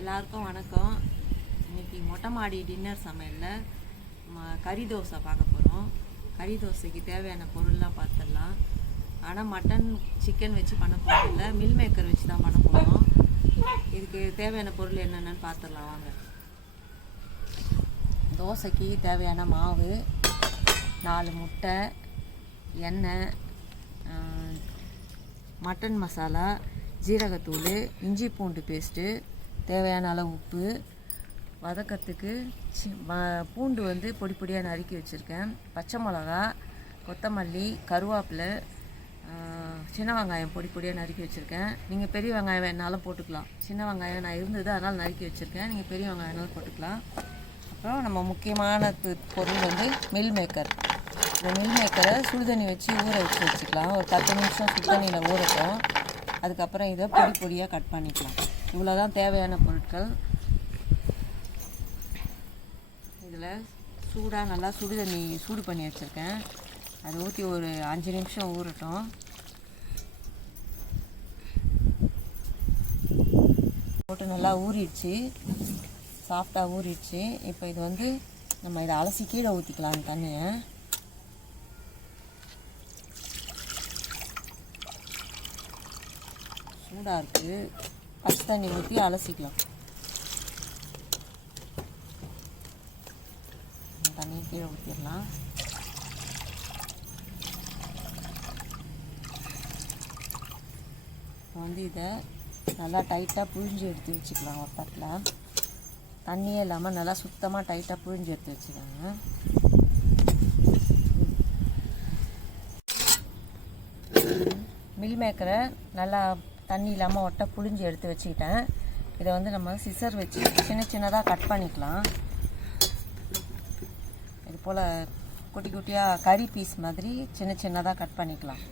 எல்லாருக்கும் வணக்கம். இன்றைக்கி மொட்டை மாடி டின்னர் சமையலில் கறி தோசை பார்க்க போகிறோம். கறி தோசைக்கு தேவையான பொருள்லாம் பார்த்துடலாம். ஆனால் மட்டன் சிக்கன் வச்சு பண்ண போகிறதில்ல, மில் மேக்கர் வச்சு தான் பண்ண போகிறோம். இதுக்கு தேவையான பொருள் என்னென்னு பார்த்துடலாம் வாங்க. தோசைக்கு தேவையான மாவு, 4 முட்டை, எண்ணெய், மட்டன் மசாலா, ஜீரகத்தூள், இஞ்சி பூண்டு பேஸ்ட்டு, தேவையான அளவு உப்பு, வதக்கிறதுக்கு பூண்டு வந்து பொடி பொடியாக நறுக்கி வச்சுருக்கேன், பச்சை மிளகா, கொத்தமல்லி, கருவேப்பிலை, சின்ன வெங்காயம் பொடி பொடியாக நறுக்கி வச்சுருக்கேன். நீங்கள் பெரிய வெங்காயம் வேணாலும் போட்டுக்கலாம். சின்ன வெங்காயம் நான் இருந்தது அதனால் நறுக்கி வச்சுருக்கேன். நீங்கள் பெரிய வெங்காயம் வேணாலும் போட்டுக்கலாம். அப்புறம் நம்ம முக்கியமான பொருள் வந்து மில் மேக்கர். இந்த மில் மேக்கரை சுடுதண்ணி வச்சு ஊற வச்சுக்கலாம். ஒரு 10 நிமிஷம் சுடுதண்ணியில் ஊறட்டும். அதுக்கப்புறம் இதை பொடி பொடியாக கட் பண்ணிக்கலாம். இவ்வளோ தான் தேவையான பொருட்கள். இதில் சூடாக நல்லா சுடுதண்ணி சூடு பண்ணி வச்சுருக்கேன். அதை ஊற்றி ஒரு 5 நிமிஷம் ஊறட்டும். போட்டு நல்லா ஊறிடுச்சு, சாஃப்டாக ஊறிடுச்சு. இப்போ இது வந்து நம்ம இதை அலசி கீழே ஊற்றிக்கலாம். தண்ணியை சூடாக இருக்குது, பச்சை தண்ணி ஊற்றி அலசிக்கலாம். தண்ணியை கீழே ஊற்றிடலாம். இப்போ வந்து இதை நல்லா டைட்டாக புழிஞ்சு எடுத்து வச்சுக்கலாம். ஒரு தட்டில் தண்ணியே இல்லாமல் நல்லா சுத்தமாக டைட்டாக புழிஞ்சு எடுத்து வச்சுக்கோங்க. மில் மேக்கரை நல்லா தண்ணி இல்லாமல் ஒட்டை புழிஞ்சு எடுத்து வச்சுக்கிட்டேன். இதை வந்து நம்ம சிசர் வச்சு சின்ன சின்னதாக கட் பண்ணிக்கலாம். இது போல் குட்டி குட்டியாக கறி பீஸ் மாதிரி சின்ன சின்னதாக கட் பண்ணிக்கலாம்.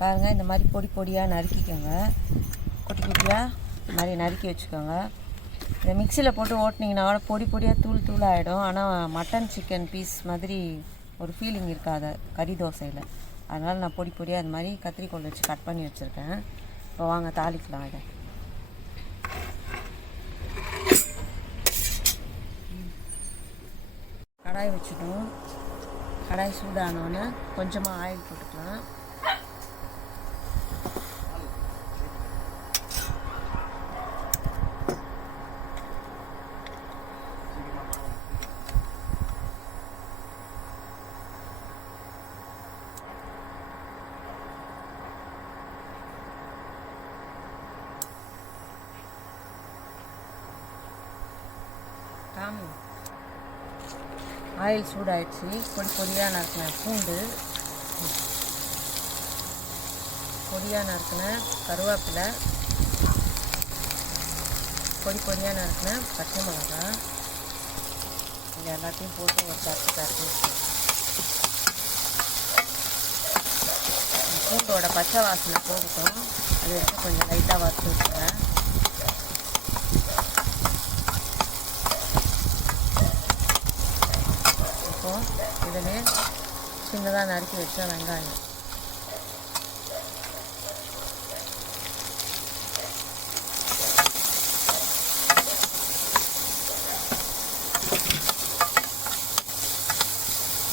பாருங்கள், இந்த மாதிரி பொடி பொடியாக நறுக்கிக்கோங்க. குட்டி குட்டியாக இந்த மாதிரி நறுக்கி வச்சுக்கோங்க. இதை மிக்சியில் போட்டு ஓட்டினீங்கன்னா பொடி பொடியாக தூள் தூளாகிடும். ஆனால் மட்டன் சிக்கன் பீஸ் மாதிரி ஒரு ஃபீலிங் இருக்காது கறி தோசையில். அதனால் நான் பொடி பொடியாக அது மாதிரி கத்திரிக்கோல் வச்சு கட் பண்ணி வச்சுருக்கேன். இப்போ வாங்க தாளிக்கலாம். அதை கடாய் வச்சுட்டோம். கடாய் சூடானோன்னு கொஞ்சமாக ஆயில் போட்டுக்கலாம். ஆயில் சூடாயிடுச்சு. பொடி பொடியாக நறுக்கின பூண்டு, பொடியாக நறுக்கின கருவேப்பிலை, பொடி பொடியாக நறுக்கின பச்சை மிளகா, இது எல்லாத்தையும் போட்டு ஒரு தட்டு பூண்டோட பச்சை வாசனை போகட்டும். அது வரைக்கும் கொஞ்சம் லைட்டாக வறுத்து விட்டுருவேன். இதில் சின்னதாக நறுக்கி வச்ச வெங்காயம்,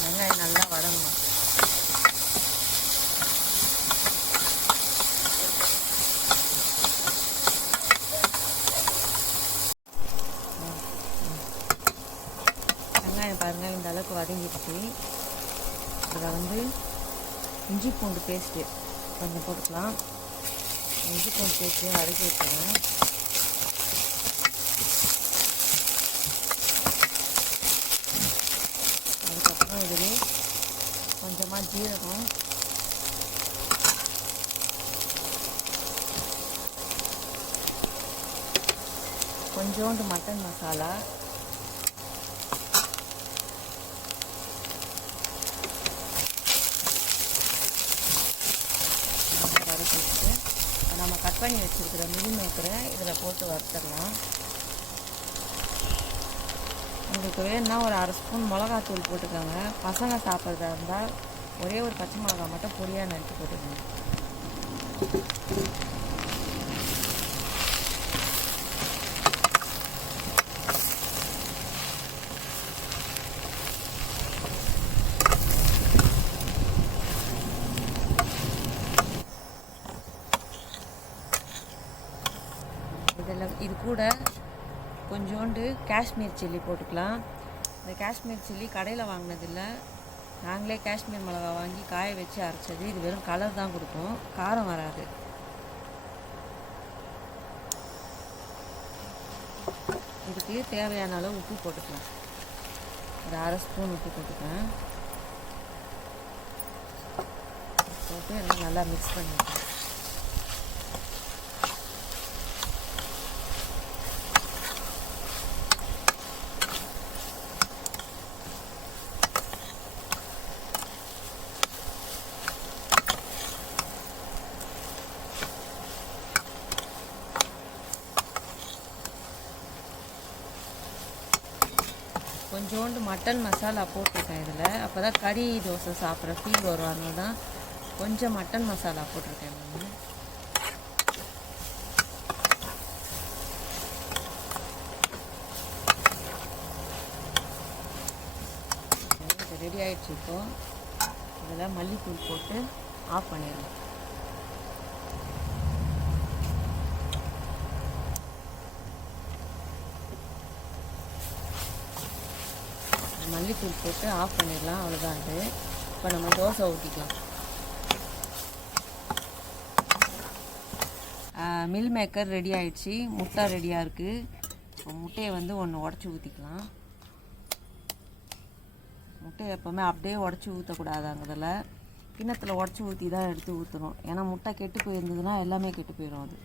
வெங்காயம் நல்லா வதங்கணும். வெங்காயம் பாருங்கள் இந்த அளவுக்கு வதங்கிடுச்சு. இதில் வந்து இஞ்சி பூண்டு பேஸ்ட்டு கொஞ்சம் போட்டுக்கலாம். இஞ்சி பூண்டு பேஸ்ட்டு வதக்கி வச்சுருவேன். அதுக்கப்புறம் இதில் கொஞ்சமாக ஜீரகம், கொஞ்சோண்டு மட்டன் மசாலா, நம்ம கட் பண்ணி வச்சுருக்கிற மில் மேக்கரை இதில் போட்டு வறுத்துடலாம். உங்களுக்கு வேணுன்னா ஒரு 1/2 ஸ்பூன் மிளகாத்தூள் போட்டுக்கோங்க. பசங்க சாப்பிட்றதா இருந்தால் ஒரே ஒரு பச்சை மிளகா மட்டும் பொடியாக நறுக்கி போட்டுக்கோங்க. இது கூட கொஞ்சோண்டு காஷ்மீர் சில்லி போட்டுக்கலாம். இந்த காஷ்மீர் சில்லி கடையில் வாங்கினதில்லை, நாங்களே காஷ்மீர் மிளகா வாங்கி காய வச்சு அரைச்சது. இது வெறும் கலர் தான் கொடுக்கும், காரம் வராது. இதுக்கு தேவையான அளவு உப்பு போட்டுக்கலாம். ஒரு 1/2 ஸ்பூன் உப்பு போட்டுக்கலாம். போட்டு எல்லாம் நல்லா மிக்ஸ் பண்ணிக்கலாம். கொஞ்சோண்டு மட்டன் மசாலா போட்டிருக்கேன் இதில். அப்போ தான் கறி தோசை சாப்பிட்ற ஃபீல் வரும். அதனால தான் கொஞ்சம் மட்டன் மசாலா போட்டிருக்கேன் நான். இது ரெடி ஆகிடுச்சு. இப்போது இதில் மல்லித்தூள் போட்டு ஆஃப் பண்ணிடலாம். மல்லித்தூள் போட்டு ஆஃப் பண்ணிடலாம். அவ்வளோதான். அது இப்போ நம்ம தோசை ஊற்றிக்கலாம். மில் மேக்கர் ரெடி ஆகிடுச்சு. முட்டை ரெடியாக இருக்குது. இப்போ முட்டையை வந்து ஒன்று உடச்சி ஊற்றிக்கலாம். முட்டையை எப்போவுமே அப்படியே உடச்சி ஊற்றக்கூடாதாங்கிறதுல கிண்ணத்தில் உடச்சி ஊற்றி தான் எடுத்து ஊற்றணும். ஏன்னா முட்டை கெட்டு போயிருந்ததுன்னா எல்லாமே கெட்டு போயிடும். அது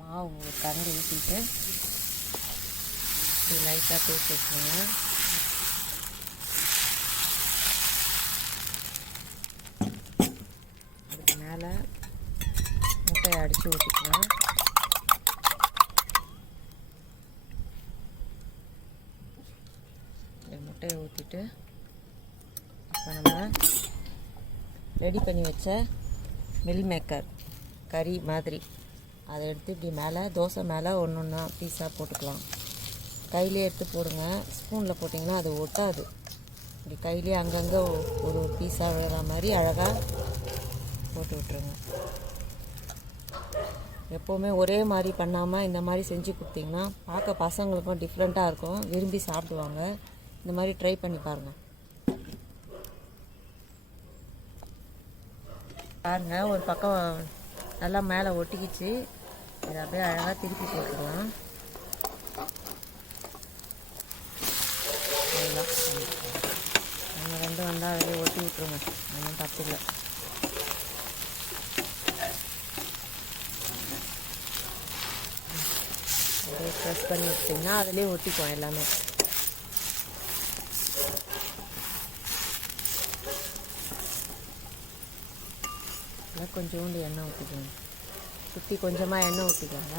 மாவு ஒரு கரண்டி ஊற்றிட்டு லைட்டாக தேய்ச்சி வச்சுருங்க. அதுக்கு மேலே முட்டையை அடித்து ஊற்றிக்கலாம். முட்டையை ஊற்றிட்டு இப்போ நம்ம ரெடி பண்ணி வச்ச மில் மேக்கர் கறி மாதிரி அதை எடுத்து இப்படி மேலே தோசை மேலே ஒன்று ஒன்றா பீஸாக போட்டுக்கலாம். கையிலே எடுத்து போடுங்க. ஸ்பூனில் போட்டிங்கன்னா அது ஒட்டாது. இப்படி கையிலே அங்கங்கே ஒரு பீஸாக விழுற மாதிரி அழகாக போட்டு விட்டுருங்க. எப்போவுமே ஒரே மாதிரி பண்ணாமல் இந்த மாதிரி செஞ்சு கொடுத்தீங்கன்னா பார்க்க பசங்களுக்கும் டிஃப்ரெண்ட்டாக இருக்கும், விரும்பி சாப்பிடுவாங்க. இந்த மாதிரி ட்ரை பண்ணி பாருங்கள். பாருங்கள், ஒரு பக்கம் நல்லா மேலே ஒட்டிக்கிச்சு. இதை அப்படியே அழகாக திருப்பி போட்டுக்கலாம். அதுதான் நம்ம வந்தால் அதிலே ஒட்டி விட்டுருங்க. ஒன்றும் தப்பு இல்லை. அப்படியே ப்ரெஸ் பண்ணி வச்சிட்டிங்கன்னா அதிலே ஒட்டிக்குவோம் எல்லாமே. கொஞ்சோண்டு எண்ணெய் ஊற்றிக்கோங்க. சுற்றி கொஞ்சமாக எண்ணெய் ஊற்றிக்கோங்க.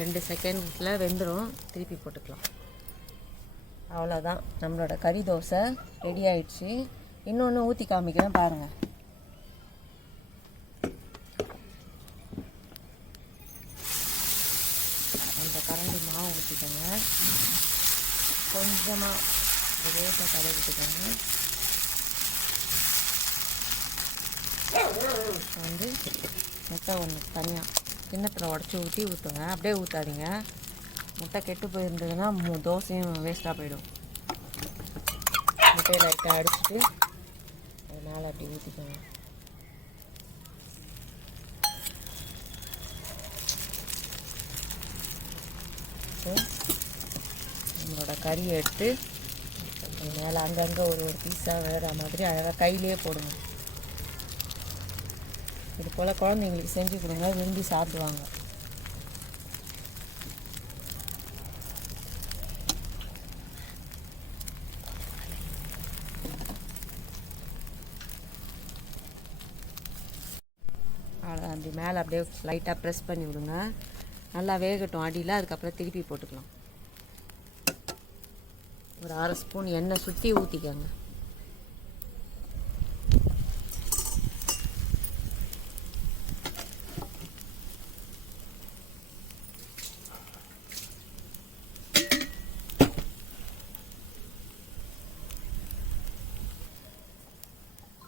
ரெண்டு செகண்டில் வெந்துடும். திருப்பி போட்டுக்கலாம். அவ்வளோதான், நம்மளோட கறி தோசை ரெடி ஆயிடுச்சு. இன்னொன்று ஊற்றி காமிக்கிறேன் பாருங்கள். அந்த கரண்டி மாவு ஊற்றிக்கோங்க. கொஞ்சமாக லேசாக தடவி விட்டுக்கோங்க. வந்து முட்டை ஒன்று தனியாக கிண்ணத்தில் உடச்சி ஊற்றுங்க. அப்படியே ஊற்றாதீங்க. முட்டை கெட்டு போயிருந்ததுன்னா தோசையும் வேஸ்ட்டாக போயிடும். முட்டையை லைட்டாக அடிச்சுட்டு அது மேலே அப்படி ஊற்றிக்கோங்க. நம்மளோட கறியை எடுத்து மேலே அங்கங்கே ஒரு பீஸாக வேறு மாதிரி அழகாக கையிலே போடுங்க. இது போல் குழந்தைங்களுக்கு செஞ்சு கொடுங்க, விரும்பி சாப்பிடுவாங்க. அப்படி மேலே அப்படியே லைட்டாக ப்ரெஸ் பண்ணி விடுங்க. நல்லா வேகட்டும் அடியில். அதுக்கப்புறம் திருப்பி போட்டுக்கலாம். ஒரு 1/2 ஸ்பூன் எண்ணெய் சுற்றி ஊற்றிக்கோங்க.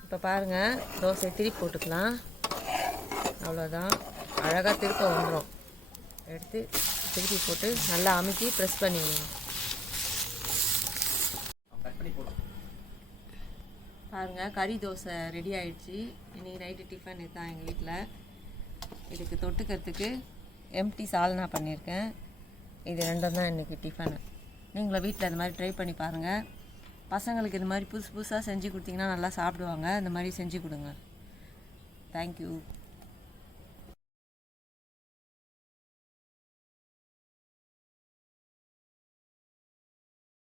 இப்போ பாருங்கள், தோசை திருப்பி போட்டுக்கலாம். அவ்வளோதான், அழகாக திருப்ப வந்துடும். எடுத்து திருப்பி போட்டு நல்லா அமுக்கி ப்ரெஸ் பண்ணி விடுங்க. பாருங்கள், கறி தோசை ரெடி ஆகிடுச்சு. இன்றைக்கி நைட்டு டிஃபன் இதுதான் எங்கள் வீட்டில். இதுக்கு தொட்டுக்கிறதுக்கு எம்டி சால்னா பண்ணியிருக்கேன். இது ரெண்டும் தான் இன்றைக்கி டிஃபனு. நீங்களும் வீட்டில் இந்த மாதிரி ட்ரை பண்ணி பாருங்கள். பசங்களுக்கு இந்த மாதிரி புதுசாக செஞ்சு கொடுத்தீங்கன்னா நல்லா சாப்பிடுவாங்க. இந்த மாதிரி செஞ்சு கொடுங்க. தேங்க்யூ.